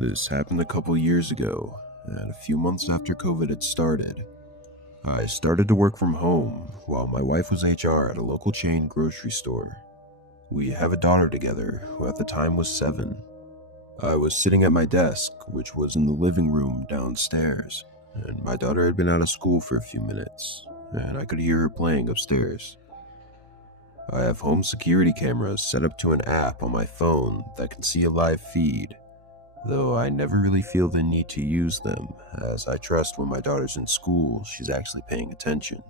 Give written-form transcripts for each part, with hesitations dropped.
This happened a couple years ago, and a few months after COVID had started. I started to work from home while my wife was HR at a local chain grocery store. We have a daughter together, who at the time was 7. I was sitting at my desk, which was in the living room downstairs, and my daughter had been out of school for a few minutes, and I could hear her playing upstairs. I have home security cameras set up to an app on my phone that can see a live feed, though I never really feel the need to use them, as I trust when my daughter's in school, she's actually paying attention.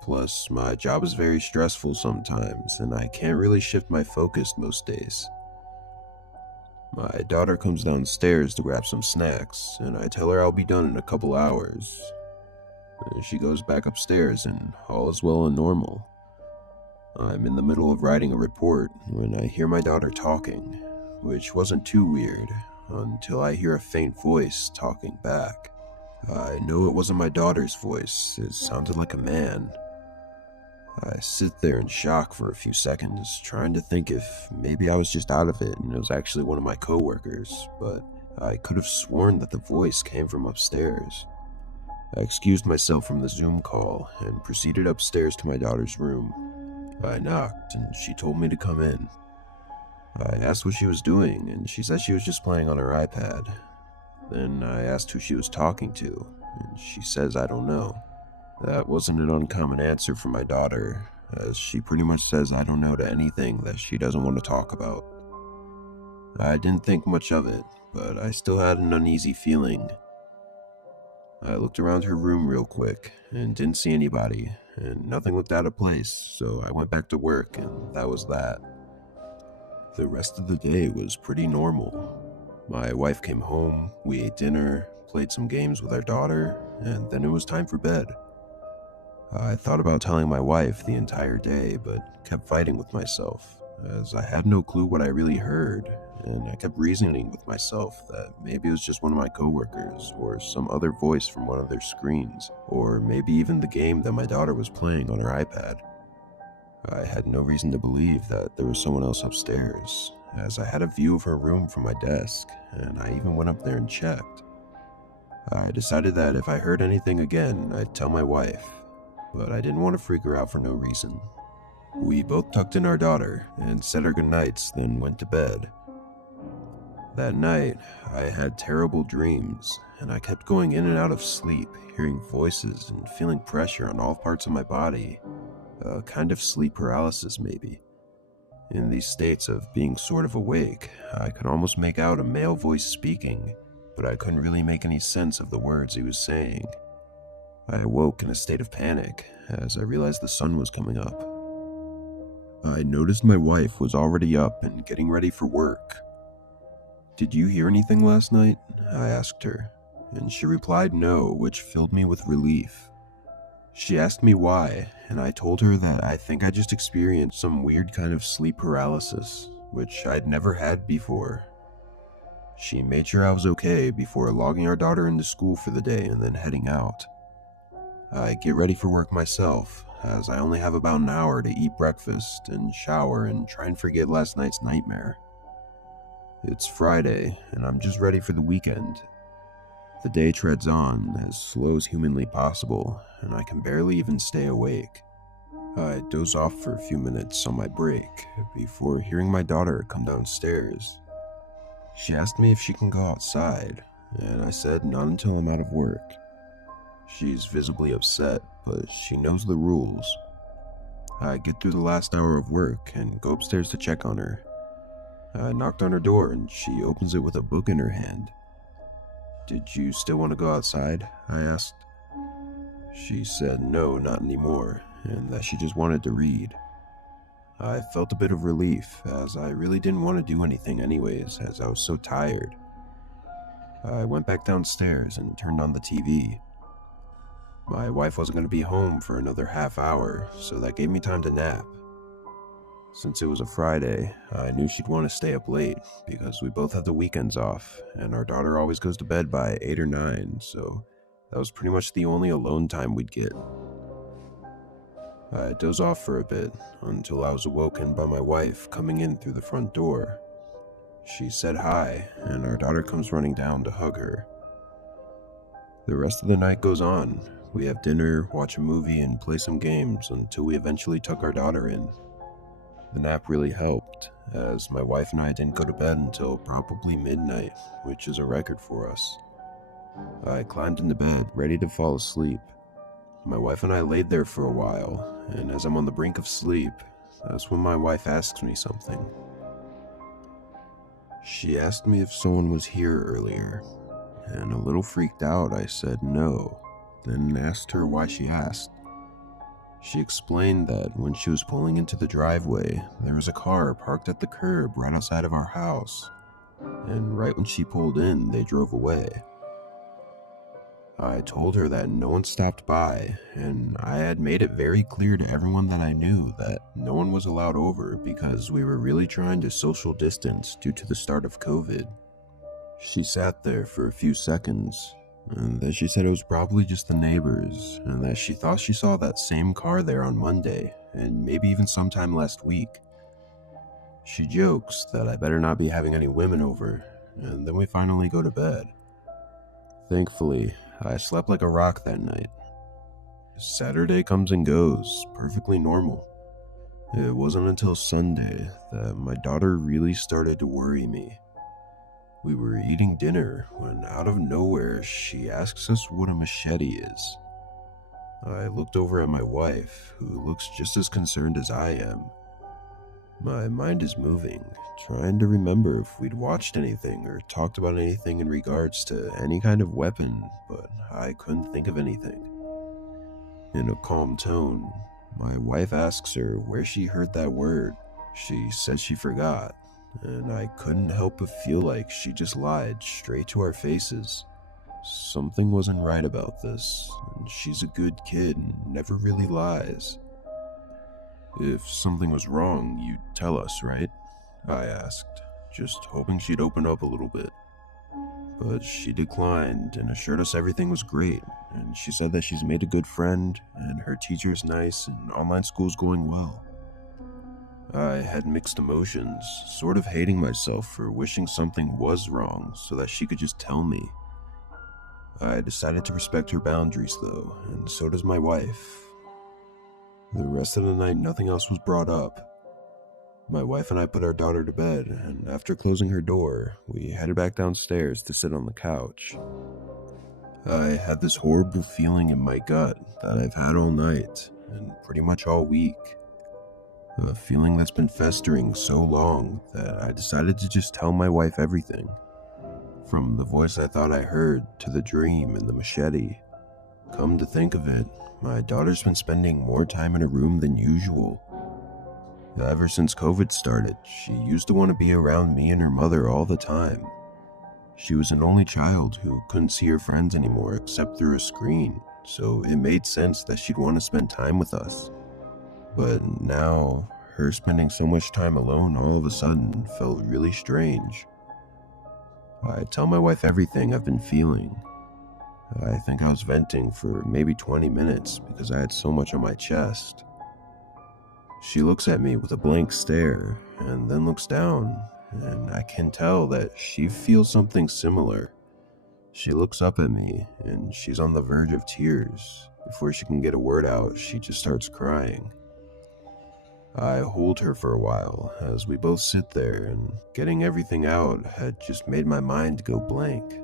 Plus, my job is very stressful sometimes, and I can't really shift my focus most days. My daughter comes downstairs to grab some snacks, and I tell her I'll be done in a couple hours. She goes back upstairs, and all is well and normal. I'm in the middle of writing a report when I hear my daughter talking, which wasn't too weird, until I hear a faint voice talking back. I know it wasn't my daughter's voice, it sounded like a man. I sit there in shock for a few seconds, trying to think if maybe I was just out of it and it was actually one of my coworkers, but I could have sworn that the voice came from upstairs. I excused myself from the Zoom call and proceeded upstairs to my daughter's room. I knocked and she told me to come in. I asked what she was doing, and she said she was just playing on her iPad. Then I asked who she was talking to, and she says I don't know. That wasn't an uncommon answer for my daughter, as she pretty much says I don't know to anything that she doesn't want to talk about. I didn't think much of it, but I still had an uneasy feeling. I looked around her room real quick, and didn't see anybody, and nothing looked out of place, so I went back to work, and that was that. The rest of the day was pretty normal. My wife came home, we ate dinner, played some games with our daughter, and then it was time for bed. I thought about telling my wife the entire day, but kept fighting with myself, as I had no clue what I really heard, and I kept reasoning with myself that maybe it was just one of my coworkers, or some other voice from one of their screens, or maybe even the game that my daughter was playing on her iPad. I had no reason to believe that there was someone else upstairs, as I had a view of her room from my desk, and I even went up there and checked. I decided that if I heard anything again, I'd tell my wife, but I didn't want to freak her out for no reason. We both tucked in our daughter and said our goodnights, then went to bed. That night, I had terrible dreams, and I kept going in and out of sleep, hearing voices and feeling pressure on all parts of my body. A kind of sleep paralysis, maybe. In these states of being sort of awake, I could almost make out a male voice speaking, but I couldn't really make any sense of the words he was saying. I awoke in a state of panic as I realized the sun was coming up. I noticed my wife was already up and getting ready for work. "Did you hear anything last night?" I asked her, and she replied no, which filled me with relief. She asked me why, and I told her that I think I just experienced some weird kind of sleep paralysis, which I'd never had before. She made sure I was okay before logging our daughter into school for the day and then heading out. I get ready for work myself, as I only have about an hour to eat breakfast and shower and try and forget last night's nightmare. It's Friday, and I'm just ready for the weekend. The day treads on as slow as humanly possible, and I can barely even stay awake. I doze off for a few minutes on my break before hearing my daughter come downstairs. She asked me if she can go outside, and I said not until I'm out of work. She's visibly upset, but she knows the rules. I get through the last hour of work and go upstairs to check on her. I knocked on her door and she opens it with a book in her hand. "Did you still want to go outside?" I asked. She said no, not anymore, and that she just wanted to read. I felt a bit of relief, as I really didn't want to do anything anyways, as I was so tired. I went back downstairs and turned on the TV. My wife wasn't going to be home for another half hour, so that gave me time to nap. Since it was a Friday, I knew she'd want to stay up late, because we both had the weekends off, and our daughter always goes to bed by 8 or 9, so that was pretty much the only alone time we'd get. I dozed off for a bit, until I was awoken by my wife coming in through the front door. She said hi, and our daughter comes running down to hug her. The rest of the night goes on. We have dinner, watch a movie, and play some games until we eventually tuck our daughter in. The nap really helped, as my wife and I didn't go to bed until probably midnight, which is a record for us. I climbed into bed, ready to fall asleep. My wife and I laid there for a while, and as I'm on the brink of sleep, that's when my wife asks me something. She asked me if someone was here earlier, and a little freaked out I said no, then asked her why she asked. She explained that when she was pulling into the driveway, there was a car parked at the curb right outside of our house, and right when she pulled in, they drove away. I told her that no one stopped by, and I had made it very clear to everyone that I knew that no one was allowed over because we were really trying to social distance due to the start of COVID. She sat there for a few seconds, and then she said it was probably just the neighbors, and that she thought she saw that same car there on Monday, and maybe even sometime last week. She jokes that I better not be having any women over, and then we finally go to bed. Thankfully, I slept like a rock that night. Saturday comes and goes, perfectly normal. It wasn't until Sunday that my daughter really started to worry me. We were eating dinner when out of nowhere she asks us what a machete is. I looked over at my wife, who looks just as concerned as I am. My mind is moving, trying to remember if we'd watched anything or talked about anything in regards to any kind of weapon, but I couldn't think of anything. In a calm tone, my wife asks her where she heard that word. She said she forgot, and I couldn't help but feel like she just lied straight to our faces. Something wasn't right about this, and she's a good kid and never really lies. If something was wrong, you'd tell us, right? I asked, just hoping she'd open up a little bit. But she declined and assured us everything was great, and she said that she's made a good friend, and her teacher's nice, and online school's going well. I had mixed emotions, sort of hating myself for wishing something was wrong so that she could just tell me. I decided to respect her boundaries though, and so does my wife. The rest of the night, nothing else was brought up. My wife and I put our daughter to bed, and after closing her door, we headed back downstairs to sit on the couch. I had this horrible feeling in my gut that I've had all night, and pretty much all week. A feeling that's been festering so long that I decided to just tell my wife everything. From the voice I thought I heard to the dream and the machete. Come to think of it, my daughter's been spending more time in her room than usual. Ever since COVID started, she used to want to be around me and her mother all the time. She was an only child who couldn't see her friends anymore except through a screen, so it made sense that she'd want to spend time with us. But now, her spending so much time alone all of a sudden felt really strange. I tell my wife everything I've been feeling. I think I was venting for maybe 20 minutes because I had so much on my chest. She looks at me with a blank stare and then looks down, and I can tell that she feels something similar. She looks up at me and she's on the verge of tears. Before she can get a word out, she just starts crying. I hold her for a while as we both sit there, and getting everything out had just made my mind go blank.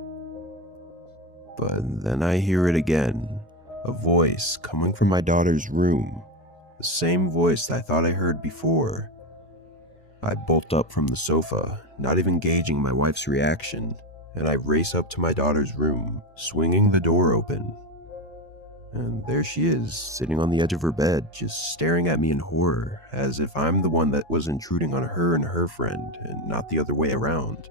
But then I hear it again, a voice coming from my daughter's room, the same voice I thought I heard before. I bolt up from the sofa, not even gauging my wife's reaction, and I race up to my daughter's room, swinging the door open. And there she is, sitting on the edge of her bed, just staring at me in horror, as if I'm the one that was intruding on her and her friend, and not the other way around.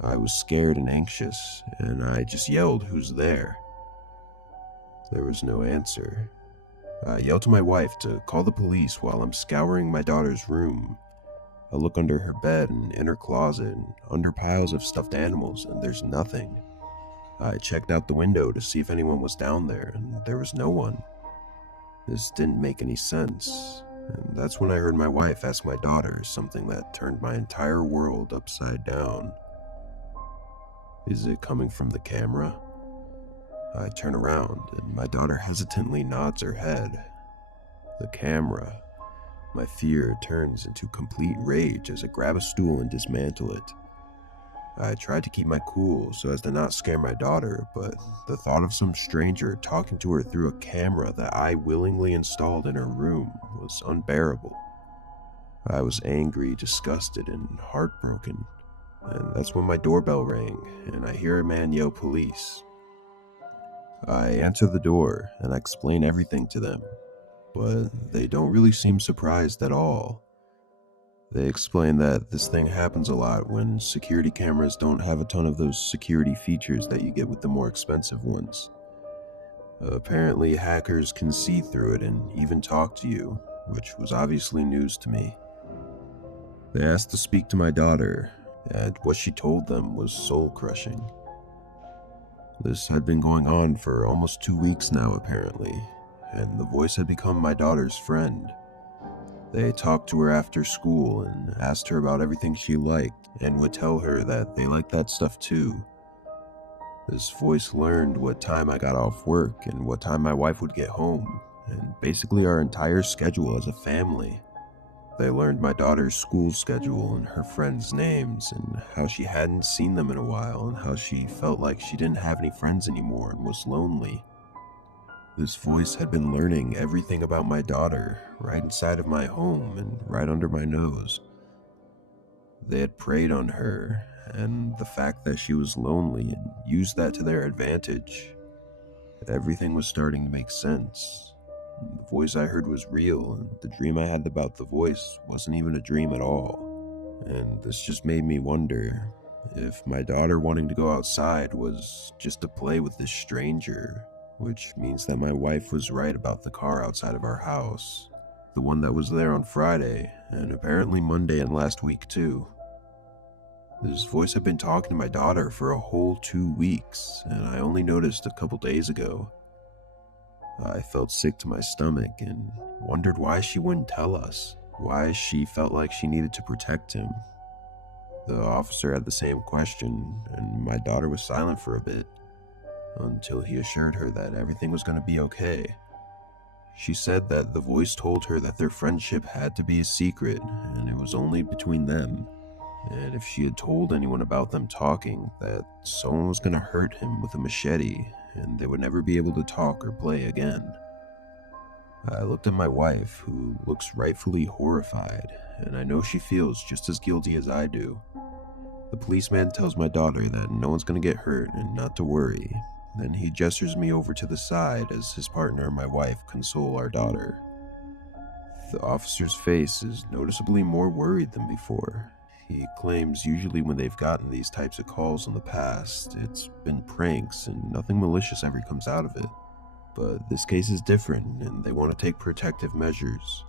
I was scared and anxious, and I just yelled, "Who's there?" There was no answer. I yelled to my wife to call the police while I'm scouring my daughter's room. I look under her bed and in her closet and under piles of stuffed animals, and there's nothing. I checked out the window to see if anyone was down there, and there was no one. This didn't make any sense. And that's when I heard my wife ask my daughter something that turned my entire world upside down. "Is it coming from the camera?" I turn around, and my daughter hesitantly nods her head. The camera. My fear turns into complete rage as I grab a stool and dismantle it. I tried to keep my cool so as to not scare my daughter, but the thought of some stranger talking to her through a camera that I willingly installed in her room was unbearable. I was angry, disgusted, and heartbroken, and that's when my doorbell rang, and I hear a man yell police. I answer the door, and I explain everything to them, but they don't really seem surprised at all. They explain that this thing happens a lot when security cameras don't have a ton of those security features that you get with the more expensive ones. Apparently, hackers can see through it and even talk to you, which was obviously news to me. They asked to speak to my daughter, and what she told them was soul-crushing. This had been going on for almost 2 weeks now, apparently, and the voice had become my daughter's friend. They talked to her after school and asked her about everything she liked and would tell her that they liked that stuff too. This voice learned what time I got off work and what time my wife would get home, and basically our entire schedule as a family. They learned my daughter's school schedule and her friends' names and how she hadn't seen them in a while and how she felt like she didn't have any friends anymore and was lonely. This voice had been learning everything about my daughter right inside of my home and right under my nose. They had preyed on her and the fact that she was lonely and used that to their advantage. Everything was starting to make sense. The voice I heard was real, and the dream I had about the voice wasn't even a dream at all. And this just made me wonder if my daughter wanting to go outside was just to play with this stranger, which means that my wife was right about the car outside of our house, the one that was there on Friday, and apparently Monday and last week too. This voice had been talking to my daughter for a whole 2 weeks, and I only noticed a couple days ago. I felt sick to my stomach and wondered why she wouldn't tell us, why she felt like she needed to protect him. The officer had the same question, and my daughter was silent for a bit, until he assured her that everything was going to be okay. She said that the voice told her that their friendship had to be a secret, and it was only between them. And if she had told anyone about them talking, that someone was going to hurt him with a machete, and they would never be able to talk or play again. I looked at my wife, who looks rightfully horrified, and I know she feels just as guilty as I do. The policeman tells my daughter that no one's going to get hurt and not to worry. Then he gestures me over to the side as his partner and my wife console our daughter. The officer's face is noticeably more worried than before. He claims usually when they've gotten these types of calls in the past, it's been pranks and nothing malicious ever comes out of it. But this case is different and they want to take protective measures.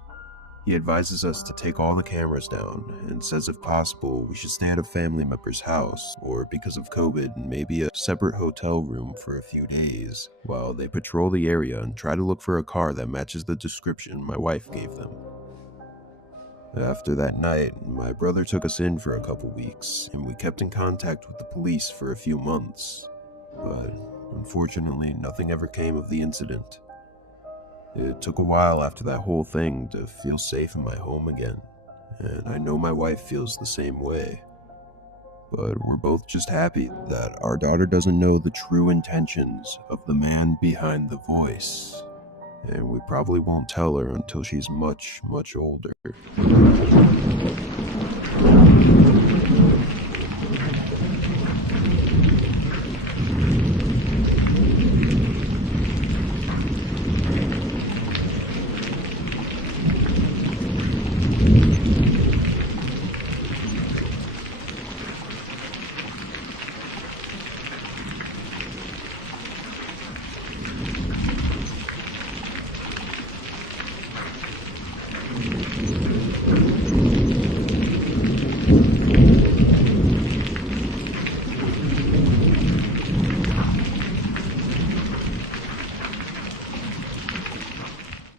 He advises us to take all the cameras down and says if possible we should stay at a family member's house, or because of COVID, maybe a separate hotel room for a few days, while they patrol the area and try to look for a car that matches the description my wife gave them. After that night, my brother took us in for a couple weeks, and we kept in contact with the police for a few months, but unfortunately nothing ever came of the incident. It took a while after that whole thing to feel safe in my home again, and I know my wife feels the same way. But we're both just happy that our daughter doesn't know the true intentions of the man behind the voice, and we probably won't tell her until she's much, much older.